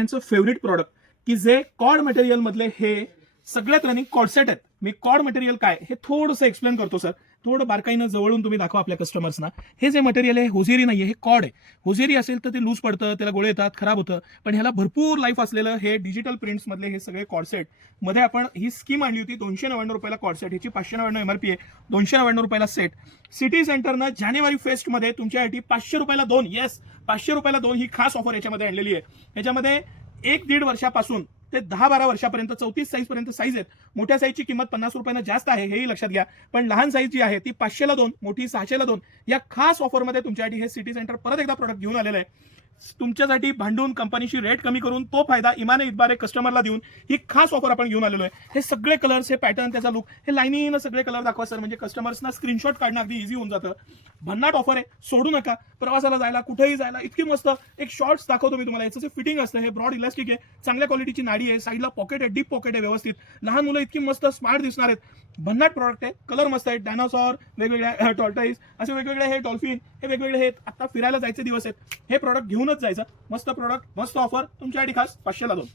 त्यांचं favourite product की जे कॉड मटेरियल मधले हे सगळ्यात रनिंग कॉडसेट आहेत. मी कॉड मटेरियल काय हे थोडंसं एक्सप्लेन करतो सर. थोडं बारकाईनं जवळून तुम्ही दाखवा आपल्या कस्टमर्सना. हे जे मटेरियल आहे होजेरी नाहीये, हे कॉड आहे. होजेरी असेल तर ते लूज पडतं, त्याला गोळे येतात, खराब होतं. पण ह्याला भरपूर लाईफ असलेलं हे डिजिटल प्रिंट्स मधले हे सगळे कॉडसेट मध्ये आपण ही स्कीम आणली होती. 299 रुपयाला कॉडसेट, ह्याची 599 MRP आहे, 299 रुपयाला सेट. सिटी सेंटरनं जानेवारी फेस्टमध्ये तुमच्यासाठी 500 रुपयाला 2, येस 500 रुपयाला 2 ही खास ऑफर याच्यामध्ये आणलेली आहे. याच्यामध्ये 1-1.5 वर्षापासून ते 10-12 वर्षापर्यंत 34 साईज पर्यंत साईज आहेत. मोठ्या साईजची किंमत 50 रुपयांना जास्त आहे, हेही लक्षात घ्या. पण लहान साईज जी आहे ती 500ला 2, मोठी 600ला 2. या खास ऑफरमध्ये तुमच्यासाठी हे सिटी सेंटर परत एकदा प्रोडक्ट घेऊन आलेलं आहे. तुमच्यासाठी भांडून कंपनीची रेट कमी करून तो फायदा इमाने इतबारे कस्टमरला देऊन ही खास ऑफर आपण घेऊन आलेलो आहे. हे सगळे कलर्स, हे पॅटर्न, त्याचा लुक, हे लाईनीनं सगळे कलर दाखवा सर, म्हणजे कस्टमर्सना स्क्रीनशॉट काढणं अगदी इझी होऊन जातं. भन्नाट ऑफर आहे, सोडू नका. प्रवासाला जायला, कुठेही जायला इतकी मस्त. एक शॉर्ट्स दाखवतो मी तुम्हाला. याचं जे फिटिंग असतं हे ब्रॉड इलास्टिक आहे, चांगल्या क्वालिटीची नाडी आहे, साईडला पॉकेट आहे, डीप पॉकेट आहे व्यवस्थित. लहान मुलं इतकी मस्त स्मार्ट दिसणार आहेत. भन्नाट प्रॉडक्ट आहे, कलर मस्त आहे, डायनासॉर, वेगवेगळ्या टॉर्टाईज, असे वेगवेगळे हे डॉल्फिन, हे वेगवेगळे आहेत. आता फिरायला जायचे दिवस आहेत, हे प्रॉडक्ट घेऊनच जायचं. मस्त प्रॉडक्ट, मस्त ऑफर तुमच्यासाठी खास 500ला 2.